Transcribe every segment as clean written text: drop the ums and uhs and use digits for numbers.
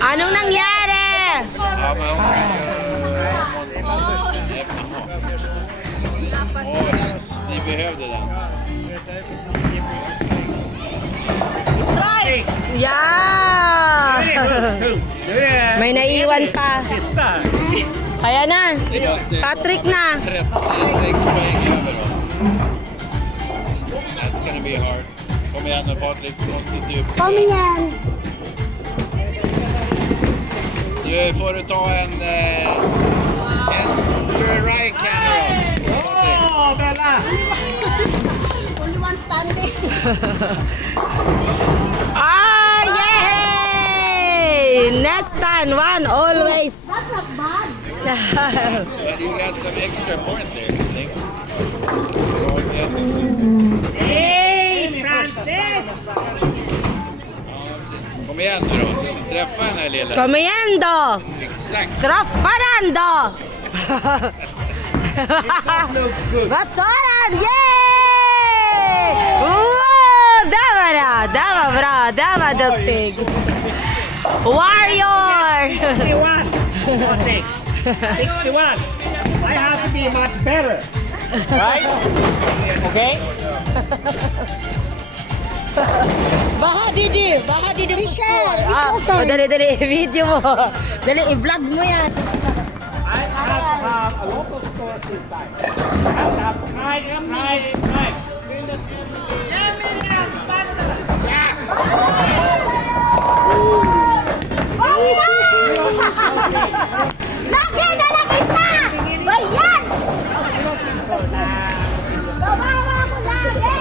Anong nangyari? Ja, men ni behövde den. Strike! Yeah! May naiwan pa. Sista. Kaya na. Vi måste Patrick na. 36 poäng över då. That's gonna be hard. Kom igen nu Patrik, du måste typ... Kom igen. Nu får du ta en strike här nu då. Patrik. Åh, Bella! Only one standing. Ah, yay! Next time, one always. That's not bad. But you got some extra points there, I think. Hej, Francis! Kom igen nu då. Träffa den här lilla. Kom igen då. Exakt. Träffa den då. Vad tar han? Yay! Wow, det var bra. Det var bra. Det var duktig. Warrior! 61. Patrik. 61. I have to be much better. Right? Okay? Baha didi score. Ah, dali, video mo. Dali, i-vlog mo yan. I have to have a lot of scores inside. I have to have pride. Lagi na lang isa! Bayan! Babawa mo lagi!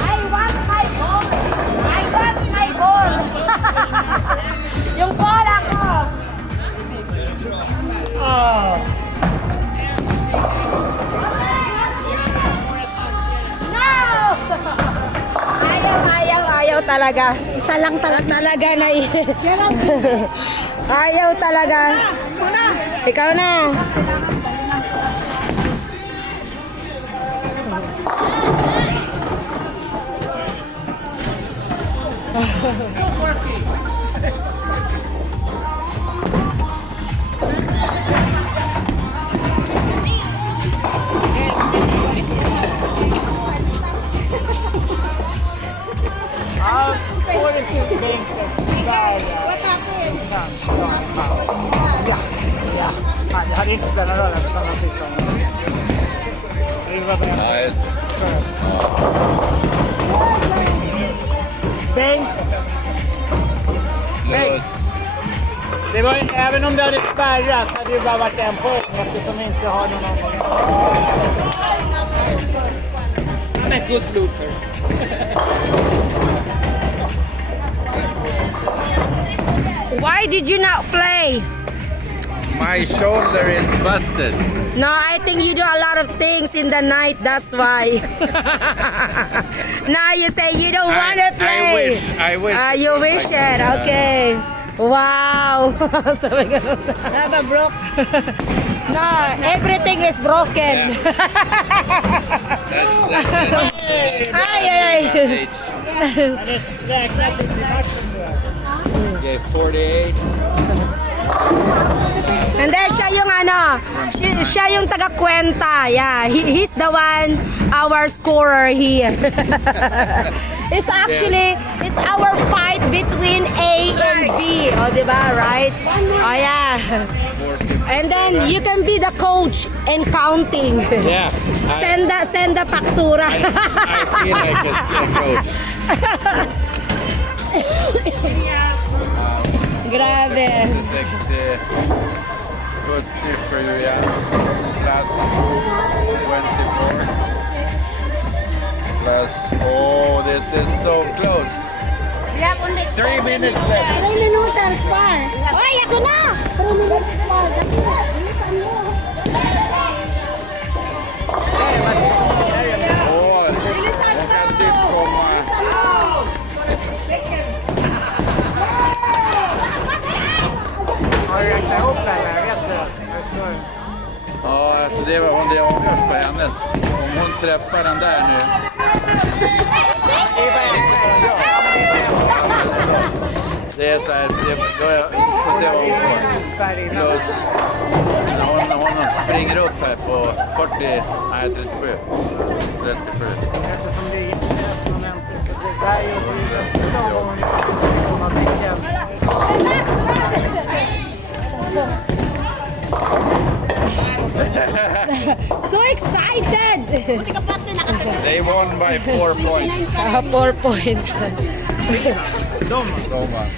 I want my ball! I want my ball! Yung bola ko! No! Ayaw talaga. Isa lang talaga na Ayaw talaga. Ikaw na. Det hade inte spelat roll att stanna sist om. Nej. Det var, även om det hade spärrat så hade det bara varit en poäng eftersom vi inte har någon annan. I'm a good loser. Why did you not play? My shoulder is busted. No, I think you do a lot of things in the night, that's why. Now you say you don't want to play. I wish. You wish it, okay. Wow. Never broke. No, everything is broken. That's Ay. yeah, 48. And then siya yung taga-kwenta. Yeah, he's the one, our scorer here. It's our fight between A and B. Oh, diba? Right? Oh, yeah. And then you can be the coach and counting. Yeah. Send the factura. I feel like a coach. Grabe. Good tip for you, yeah. Last 24. Plus, oh, this is so close. 3 minutes left. 3 minutos pa. Ay, ako na! 3 minutes pa. Åh, hon kan typ komma. Har du räknat ihop det här? Jag vet det. Ja, alltså det var hon det avgörs på hennes. Om hon träffar den där nu. Det är bara en. Det är så här, får se vad hon får. Plus, när hon springer upp här på 40, nej 37. 37. Eftersom det är nästa momentet. Så det där är ju den stora gången som kommer veckan. So excited! They won by 4 points. 4 point. De vann.